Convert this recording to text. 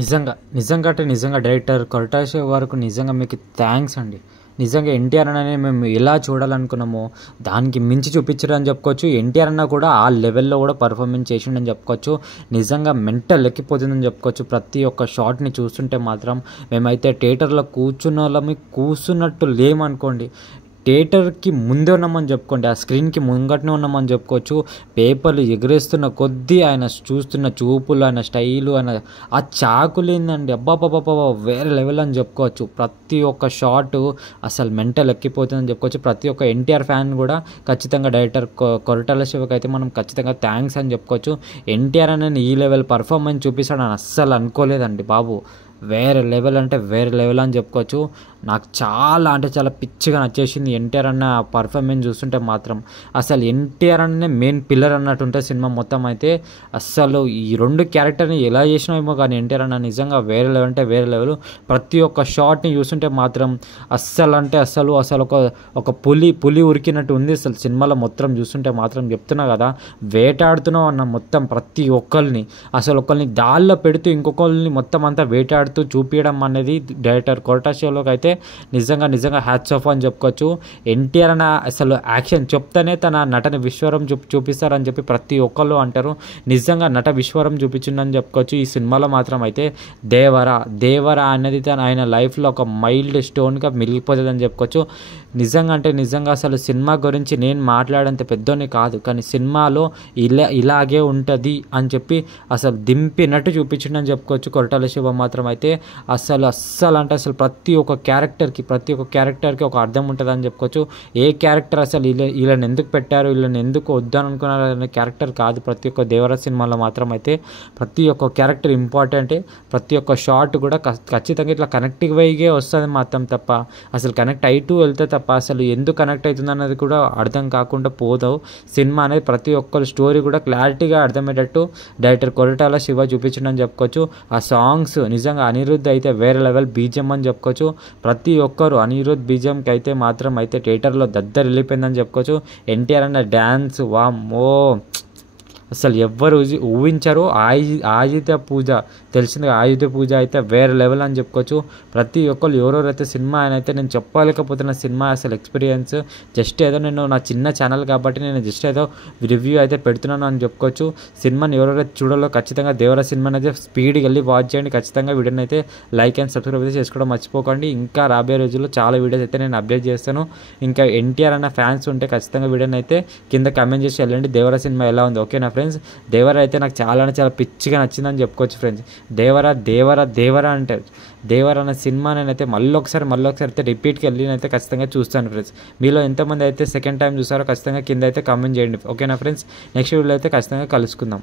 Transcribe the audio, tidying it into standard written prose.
నిజంగా అంటే నిజంగా డైరెక్టర్ కొరటాల శివ వరకు నిజంగా మీకు థ్యాంక్స్ అండి. నిజంగా ఎన్టీఆర్ అన్నని మేము ఎలా చూడాలనుకున్నామో దానికి మించి చూపించారని చెప్పుకోవచ్చు. ఎన్టీఆర్ అన్న కూడా ఆ లెవెల్లో కూడా పర్ఫార్మెన్స్ చేసిండని చెప్పుకోవచ్చు. నిజంగా మెంటల్ ఎక్కిపోతుందని చెప్పుకోవచ్చు. ప్రతి ఒక్క షాట్ని చూస్తుంటే మాత్రం మేమైతే థియేటర్లో కూర్చున్న వాళ్ళమి కూర్చున్నట్టు లేమనుకోండి. థియేటర్కి ముందే ఉన్నామని చెప్పుకోండి, ఆ స్క్రీన్కి ముంగటనే ఉన్నామని చెప్పుకోవచ్చు. పేపర్లు ఎగరేస్తున్న కొద్దీ ఆయన చూస్తున్న చూపులు, ఆయన స్టైలు, ఆయన ఆ చాకులు ఏందండి అబ్బాబ్బాబ్బా వేరే లెవెల్ అని చెప్పుకోవచ్చు. ప్రతి ఒక్క షాటు అసలు మెంటల్ ఎక్కిపోతుందని చెప్పుకోవచ్చు. ప్రతి ఒక్క ఎన్టీఆర్ ఫ్యాన్ కూడా ఖచ్చితంగా డైరెక్టర్ కొరటాల శివకి అయితే మనం ఖచ్చితంగా థ్యాంక్స్ అని చెప్పుకోవచ్చు. ఎన్టీఆర్ అనేది ఈ లెవెల్ పర్ఫార్మెన్స్ చూపిస్తాడని అస్సలు అనుకోలేదండి బాబు. వేరే లెవెల్ అంటే వేరే లెవెల్ అని చెప్పుకోవచ్చు. నాకు చాలా అంటే చాలా పిచ్చిగా నచ్చేసింది ఎన్టీఆర్ అన్న పర్ఫార్మెన్స్ చూస్తుంటే మాత్రం. అసలు ఎన్టీఆర్ అనే మెయిన్ పిల్లర్ అన్నట్టు ఉంటుంది సినిమా మొత్తం అయితే. అస్సలు ఈ రెండు క్యారెక్టర్ని ఎలా చేసినామో కానీ ఎన్టీఆర్ అన్న నిజంగా వేరే లెవెల్ అంటే వేరే లెవెల్. ప్రతి ఒక్క షాట్ని చూస్తుంటే మాత్రం అస్సలు అంటే అసలు ఒక పులి ఉరికినట్టు ఉంది అసలు సినిమాలో మొత్తం చూస్తుంటే మాత్రం. చెప్తున్నా కదా, వేటాడుతున్నాం అన్న మొత్తం ప్రతి ఒక్కరిని. అసలు ఒకరిని దాల్లో పెడుతూ ఇంకొకరిని మొత్తం అంతా వేటాడుతూ చూపించడం అనేది డైరెక్టర్ కొరటాల శివలోకి అయితే నిజంగా హ్యాట్స్ ఆఫ్ అని చెప్పుకోవచ్చు. ఎన్టీఆర్ అన్న అసలు యాక్షన్ చెప్తానే తన నటన విశ్వరం చూపిస్తారని చెప్పి ప్రతి ఒక్కళ్ళు అంటారు. నిజంగా నట విశ్వరం చూపించిందని చెప్పుకోవచ్చు. ఈ సినిమాలో మాత్రం అయితే దేవరా అనేది ఆయన లైఫ్లో ఒక మైల్డ్ స్టోన్గా మిగిలిపోతుందని చెప్పుకోవచ్చు. నిజంగా అసలు సినిమా గురించి నేను మాట్లాడేంత పెద్దోని కాదు, కానీ సినిమాలో ఇలాగే ఉంటుంది అని చెప్పి అసలు దింపినట్టు చూపించిండని చెప్పుకోవచ్చు కొరటాల శివ మాత్రం అయితే. అసలు అంటే అసలు ప్రతి ఒక్క క్యారెక్టర్కి ఒక అర్థం ఉంటుందని చెప్పుకోవచ్చు. ఏ క్యారెక్టర్ అసలు వీళ్ళని ఎందుకు పెట్టారు, వీళ్ళని ఎందుకు వద్దని అనుకున్నారు అనే క్యారెక్టర్ కాదు. ప్రతి ఒక్క దేవర సినిమాలో మాత్రం అయితే ప్రతి ఒక్క క్యారెక్టర్ ఇంపార్టెంటే. ప్రతి ఒక్క షాట్ కూడా ఖచ్చితంగా ఇట్లా కనెక్టివ్ వైగే వస్తుంది మాత్రం తప్ప అసలు కనెక్ట్ అయితూ వెళ్తే తప్ప అసలు ఎందుకు కనెక్ట్ అవుతుంది అన్నది కూడా అర్థం కాకుండా పోదావు. సినిమా అనేది ప్రతి ఒక్కరి స్టోరీ కూడా క్లారిటీగా అర్థమయ్యేటట్టు డైరెక్టర్ కొరటాల శివ చూపించడం చెప్పుకోవచ్చు. ఆ సాంగ్స్ నిజంగా అనిరుద్ధ్ అయితే వేరే లెవెల్ బీజిఎం అని చెప్పుకోవచ్చు. ప్రతి ఒక్కరు అనిరుద్ధ్ బీజిఎంకి అయితే మాత్రం అయితే థియేటర్లో దద్దరు వెళ్ళిపోయిందని చెప్పుకోవచ్చు. ఎన్టీఆర్ అన్న డ్యాన్స్ వామ్మో అసలు ఎవ్వరు ఊహించరు. ఆయుధ పూజ తెలిసిందిగా, ఆయుధ పూజ అయితే వేరే లెవెల్ అని చెప్పుకోవచ్చు. ప్రతి ఒక్కరు ఎవరెవరైతే సినిమా అయితే నేను చెప్పలేకపోతున్న సినిమా అసలు ఎక్స్పీరియన్స్ జస్ట్ ఏదో నేను నా చిన్న ఛానల్ కాబట్టి నేను జస్ట్ ఏదో రివ్యూ అయితే పెడుతున్నాను అని చెప్పుకోవచ్చు. సినిమాని ఎవరెవరైతే చూడాలో ఖచ్చితంగా దేవర సినిమాని అయితే స్పీడ్కి వెళ్ళి వాచ్ చేయండి. ఖచ్చితంగా వీడియోని అయితే లైక్ అండ్ సబ్స్క్రైబ్ అయితే చేసుకోవడం మర్చిపోకండి. ఇంకా రాబోయే రోజుల్లో చాలా వీడియోస్ అయితే నేను అప్డేట్ చేస్తాను. ఇంకా ఎన్టీఆర్ అన్న ఫ్యాన్స్ ఉంటే ఖచ్చితంగా వీడియోని అయితే కింద కమెంట్ చేసి వెళ్ళండి దేవర సినిమా ఎలా ఉంది. ఓకేనా ఫ్రెండ్స్, దేవర అయితే నాకు చాలా పిచ్చిగా నచ్చిందని చెప్పుకోవచ్చు ఫ్రెండ్స్. దేవర అంటే దేవర అన్న సినిమా నేనైతే మళ్ళీ ఒకసారి అయితే రిపీట్కి వెళ్ళి అయితే ఖచ్చితంగా చూస్తాను ఫ్రెండ్స్. మీలో ఎంతమంది అయితే సెకండ్ టైం చూసారో ఖచ్చితంగా కింద అయితే కామెంట్ చేయండి. ఓకేనా ఫ్రెండ్స్, నెక్స్ట్ వీడియోలో అయితే ఖచ్చితంగా కలుసుకుందాం.